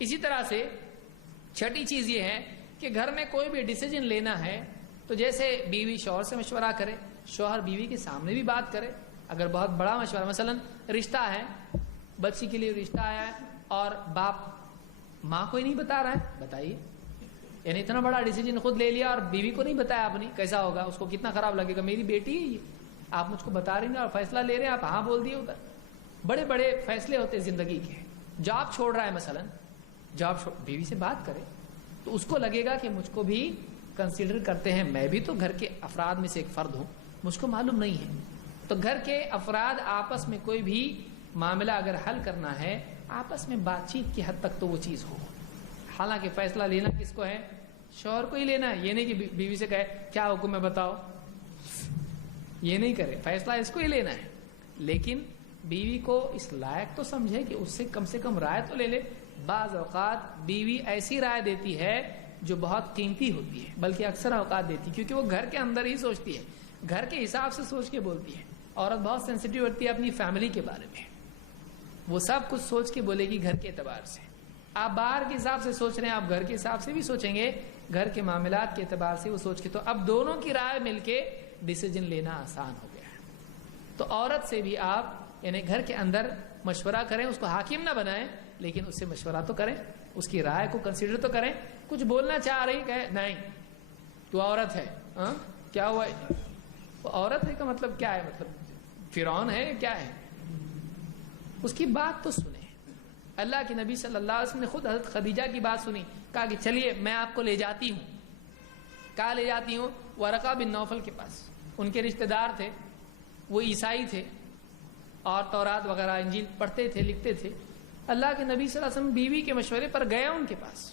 اسی طرح سے چھٹی چیز یہ ہے کہ گھر میں کوئی بھی ڈیسیجن لینا ہے تو جیسے بیوی شوہر سے مشورہ کرے، شوہر بیوی کے سامنے بھی بات کرے. اگر بہت بڑا مشورہ، مثلا رشتہ ہے، بچی کے لیے رشتہ آیا ہے اور باپ ماں کو ہی نہیں بتا رہا ہے، بتائیے، یعنی اتنا بڑا ڈیسیجن خود لے لیا اور بیوی کو نہیں بتایا اپنی، کیسا ہوگا؟ اس کو کتنا خراب لگے گا، میری بیٹی ہے یہ، آپ مجھ کو بتا رہی ہیں اور فیصلہ لے رہے ہیں، آپ ہاں بول دیے ادھر. بڑے بڑے فیصلے ہوتے ہیں زندگی کے. جاب چھوڑ رہا ہے، مثلا جاب بیوی سے بات کرے تو اس کو لگے گا کہ مجھ کو بھی کنسیڈر کرتے ہیں، میں بھی تو گھر کے افراد میں سے ایک فرد ہوں، مجھ کو معلوم نہیں ہے. تو گھر کے افراد آپس میں کوئی بھی معاملہ اگر حل کرنا ہے، آپس میں بات چیت کی حد تک تو وہ چیز ہو. حالانکہ فیصلہ لینا کس کو ہے؟ شوہر کو ہی لینا ہے. یہ نہیں کہ بیوی سے کہے کیا حکم ہے بتاؤ، یہ نہیں کرے، فیصلہ اس کو ہی لینا ہے. لیکن بیوی کو اس لائق تو سمجھے کہ اس سے کم رائے تو لے لے. بعض اوقات بیوی ایسی رائے دیتی ہے جو بہت قیمتی ہوتی ہے، بلکہ اکثر اوقات دیتی، کیونکہ وہ گھر کے اندر ہی سوچتی ہے، گھر کے حساب سے سوچ کے بولتی ہے. عورت بہت سینسیٹیو ہوتی ہے اپنی فیملی کے بارے میں، وہ سب کچھ سوچ کے بولے گی گھر کے اعتبار سے. آپ باہر کے حساب سے سوچ رہے ہیں، آپ گھر کے حساب سے بھی سوچیں گے، گھر کے معاملات کے اعتبار سے وہ سوچ کے، تو اب دونوں کی رائے مل کے ڈیسیجن لینا آسان ہو گیا ہے. تو عورت سے بھی آپ یعنی گھر کے اندر مشورہ کریں، اس کو حاکم نہ بنائیں، لیکن اس سے مشورہ تو کریں، اس کی رائے کو کنسیڈر تو کریں. کچھ بولنا چاہ رہی کہ نہیں تو عورت ہے، ہاں کیا ہوا، وہ عورت ہے کا مطلب کیا ہے؟ مطلب فرعون ہے کیا ہے؟ اس کی بات تو سنیں. اللہ کے نبی صلی اللہ علیہ وسلم نے خود حضرت خدیجہ کی بات سنی، کہا کہ چلیے میں آپ کو لے جاتی ہوں. کہاں لے جاتی ہوں؟ ورقہ بن نوفل کے پاس. ان کے رشتہ دار تھے، وہ عیسائی تھے اور تورات وغیرہ انجیل پڑھتے تھے، لکھتے تھے. اللہ کے نبی صلی اللہ علیہ وسلم بیوی کے مشورے پر گئے ان کے پاس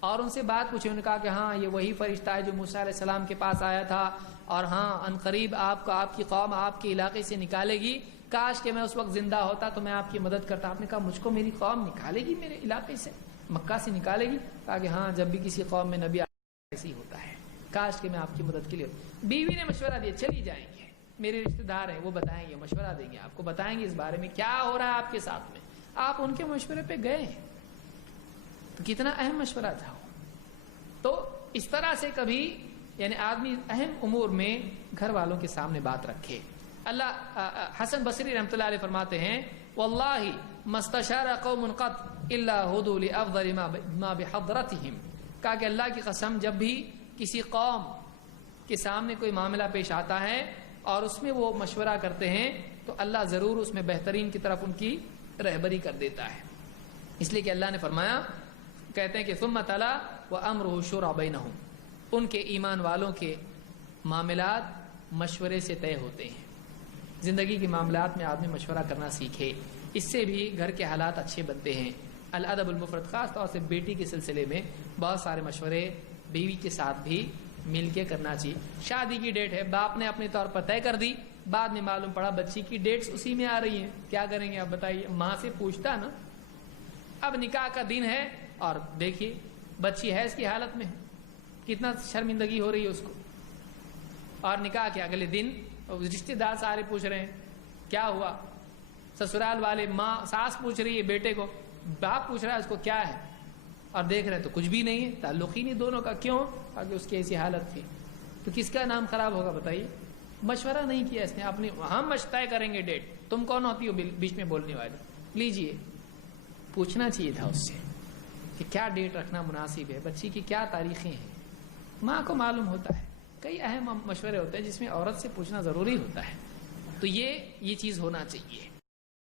اور ان سے بات پوچھی. انہوں نے کہا کہ ہاں یہ وہی فرشتہ ہے جو موسیٰ علیہ السلام کے پاس آیا تھا، اور ہاں ان قریب آپ کو آپ کی قوم آپ کے علاقے سے نکالے گی، کاش کہ میں اس وقت زندہ ہوتا تو میں آپ کی مدد کرتا. آپ نے کہا مجھ کو میری قوم نکالے گی میرے علاقے سے، مکہ سے نکالے گی؟ کہا کہ ہاں جب بھی کسی قوم میں نبی ایسے ہی ہوتا ہے، کاش کہ میں آپ کی مدد کے لیے. بیوی نے مشورہ دیا چلی جائیں گے، میرے رشتہ دار ہیں وہ بتائیں گے، مشورہ دیں گے، آپ کو بتائیں گے اس بارے میں کیا ہو رہا ہے آپ کے ساتھ میں. آپ ان کے مشورے پہ گئے ہیں تو کتنا اہم مشورہ تھا. تو اس طرح سے کبھی یعنی آدمی اہم امور میں گھر والوں کے سامنے بات رکھے. اللہ حسن بصری رحمۃ اللہ علیہ فرماتے ہیں واللہ مستشار قوم قط الا هدوا لافضل ما بحضرتهم. کہا کہ اللہ کی قسم جب بھی کسی قوم کے سامنے کوئی معاملہ پیش آتا ہے اور اس میں وہ مشورہ کرتے ہیں تو اللہ ضرور اس میں بہترین کی طرف ان کی رہبری کر دیتا ہے. اس لیے کہ اللہ نے فرمایا، کہتے ہیں کہ ثم تلا وامرہ شورى بینہم، ان کے ایمان والوں کے معاملات مشورے سے طے ہوتے ہیں. زندگی کے معاملات میں آدمی مشورہ کرنا سیکھے، اس سے بھی گھر کے حالات اچھے بنتے ہیں. الادب المفرد خاص طور سے بیٹی کے سلسلے میں بہت سارے مشورے بیوی کے ساتھ بھی مل کے کرنا چاہیے. شادی کی ڈیٹ ہے، باپ نے اپنے طور پر طے کر دی، بعد میں معلوم پڑا بچی کی ڈیٹس اسی میں آ رہی ہیں، کیا کریں گے آپ بتائیے؟ ماں سے پوچھتا نا. اب نکاح کا دن ہے اور دیکھیے بچی ہے اس کی حالت میں، کتنا شرمندگی ہو رہی ہے اس کو. اور نکاح کے اگلے دن رشتے دار سارے پوچھ رہے ہیں کیا ہوا، سسرال والے ماں ساس پوچھ رہی ہے بیٹے کو، باپ پوچھ رہا ہے اس کو کیا ہے، اور دیکھ رہے ہیں تو کچھ بھی نہیں ہے، تعلق ہی نہیں دونوں کا. کیوں؟ تاکہ اس کی ایسی حالت تھی. تو کس کا نام خراب ہوگا بتائیے؟ مشورہ نہیں کیا اس نے اپنی. ہم طے کریں گے ڈیٹ، تم کون ہوتی ہو بیچ میں بولنے والی؟ لیجئے پوچھنا چاہیے تھا اس سے کہ کیا ڈیٹ رکھنا مناسب ہے، بچی کی کیا تاریخیں ہیں. ماں کو معلوم ہوتا ہے. کئی اہم مشورے ہوتے ہیں جس میں عورت سے پوچھنا ضروری ہوتا ہے. تو یہ چیز ہونا چاہیے.